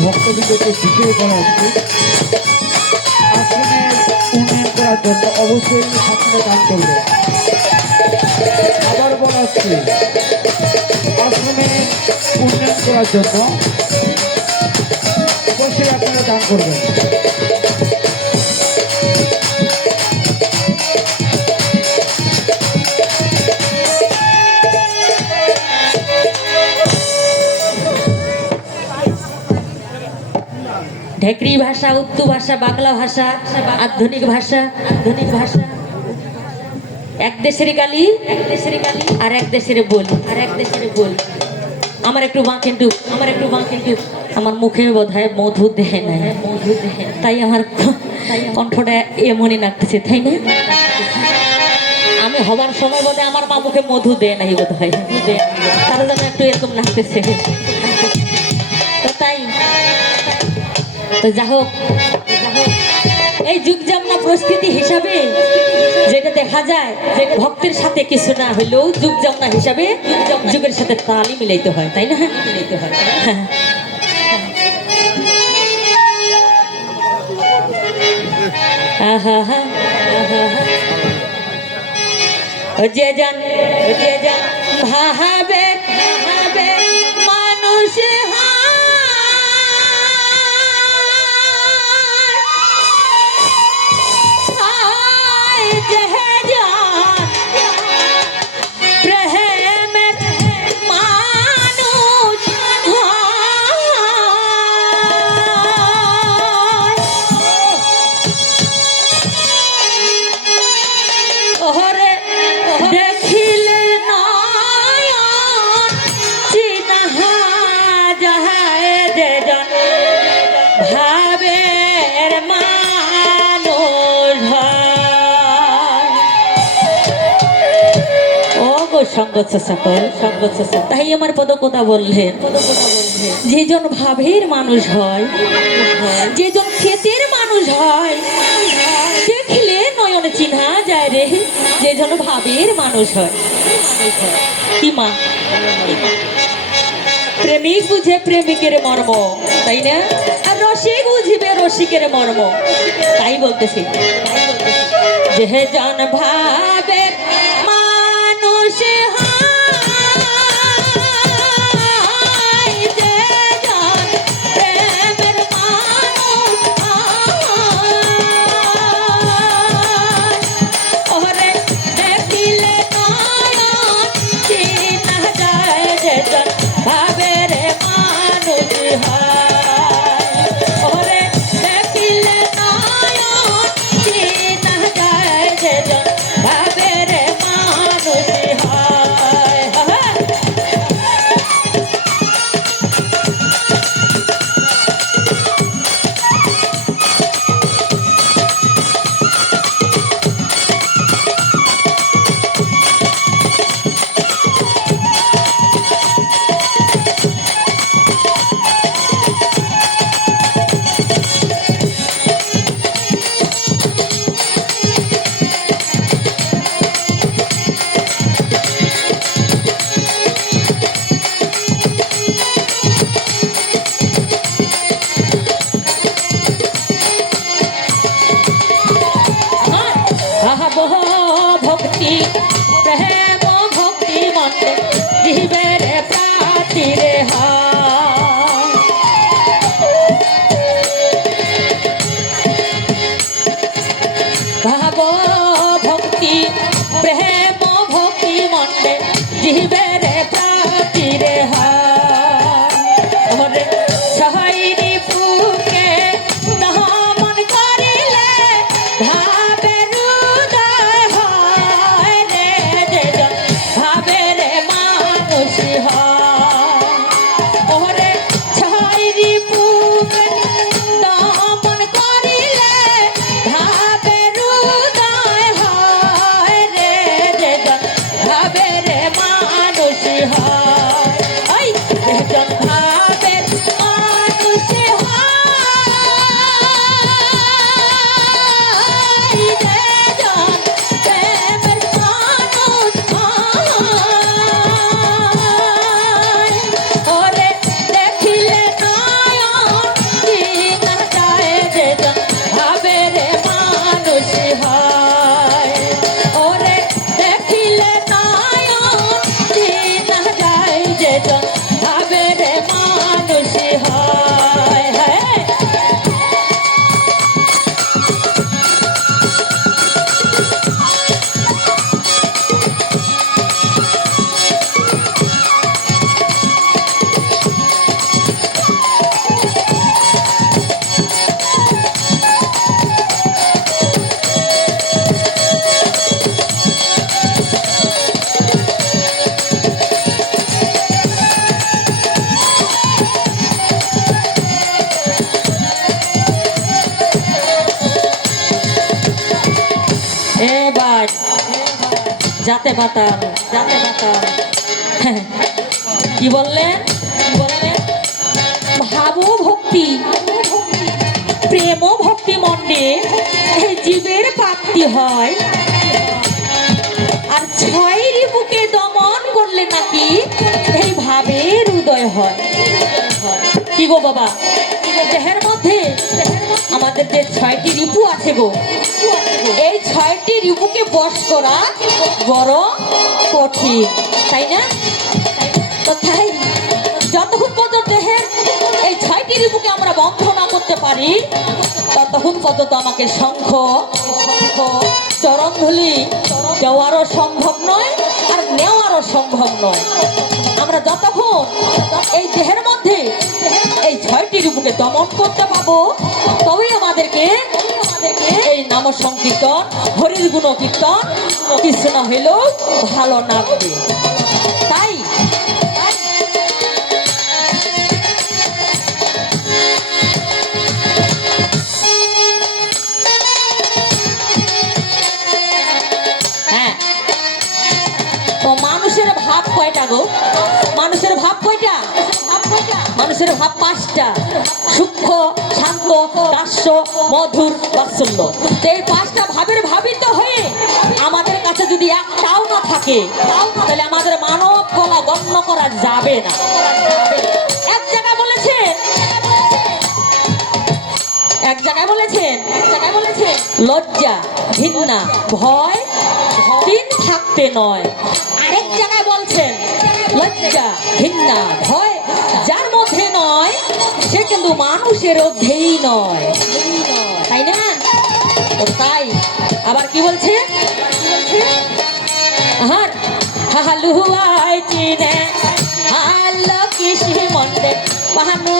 ভক্তবৃন্দকে বিশেষ করা উচিত। আশ্রমের উন্নয়ন করার জন্য অবশ্যই আপনারা দান করবেন। আবার বলাচ্ছি, আশ্রমের উন্নয়ন করার জন্য অবশ্যই আপনারা দান করবেন। ঢেকরি ভাষা, উর্দু ভাষা, বাংলা ভাষা, আধুনিক ভাষা, এক দেশের গালি আর এক দেশের বল। আমার একটু বাঁক, আমার মুখে বোধহয় মধু দেহে নাই, তাই আমার কণ্ঠটা এমনই লাগতেছে, তাই না? আমি হবার সময় বোধহয় আমার মা মুখে মধু দেয় নাই, বোধ হয় তারা যেন একটু এরকম লাগতেছে। তো তাই তো যা হোক, এই যুগ জামনা পরিস্থিতি হিসাবে যেটা দেখা যায় যে ভক্তের সাথে কিছু না হলেও যুগ জামনা হিসাবে যুগের সাথে তালই মিলাইতে হয়, তাই না? মিলাইতে হয়। যে জান ভাবে মানুষ তাই আমার পদ কথা বললেন, যেজন ভাবের মানুষ হয়, যেজন ক্ষেতের মানুষ হয়, দেখলে নয়ন চিহ্না যায় রে, যেজন ভাবের মানুষ হয়। কি মা, প্রেমিক বুঝে প্রেমিকের মর্ম, তাই না? আর রসিক বুঝিবে রসিকের মর্ম। তাই বলতেছি, যে জন ভাবে মানুষ ভক্তি প্রেম ভক্তি মনে জীবের প্রাতিরে ভাব ভক্তি প্রেম ভক্তি মনে জীবের প্রাতিরে সহায়নি পুকে দমন করিলে ভাবের উদয় হয় রে, যে ভাবের মানুষ ওরে ছাইরি পুকে দমন করিলে ভাবের উদয় হয় রে, যে ভাবের মানুষ এবার যাতে বাতাল কি বললেন ভাবো ভক্তি প্রেম ভক্তি মন্ডে এই জীবের প্রাপ্তি হয় আর ছয় রিপুকে দমন করলে নাকি এই ভাবের উদয় হয়। কি গো বাবা, দেহের মধ্যে আমাদের যে 6টি রিপু আছে গো, এই 6টি রিপুকে বশ করা বড় কঠিন, তাই না? তো তাই যতক্ষণ পর্যন্ত দেহের এই 6টি রিপুকে আমরা বন্ধ না করতে পারি ততক্ষণ পর্যন্ত আমাকে শঙ্খ চরণধুলি দেওয়ারও সম্ভব নয় আর নেওয়ারও সম্ভব নয়। আমরা যতক্ষণ এই দেহের মধ্যে এই 6টি রূপকে দমন করতে পাবো তবেই আমাদেরকে এই নাম সংকীর্তন হরির গুণ কীর্তন কিছু না হইলেও ভালো লাগবে। তাই মানুষের ভাব কয়টা গো? মানুষের ভাব কয়টা? মানুষের ভাব 5টা, সূক্ষ্ম, শান্ত, দাস্য, মধুর, বাৎসল্য। এই 5টা ভাবের ভাবিত হয়ে আমাদের কাছে যদি একটাও না থাকে তাহলে আমাদের মানব গলা গণ্য করা যাবে না। এক জায়গায় বলেছেন লজ্জা, ঘৃণা, ভয় দিন থাকতে নয়। আরেক জায়গায় বলছেন লজ্জা, ঘৃণা, ভয় যার মধ্যে নয় সে কিন্তু মানুষের মধ্যেই নয়, তাই না? তো তাই আবার কি বলছে? হালুয়াই চিনে হাল কৃষি মন্ডে পাহানু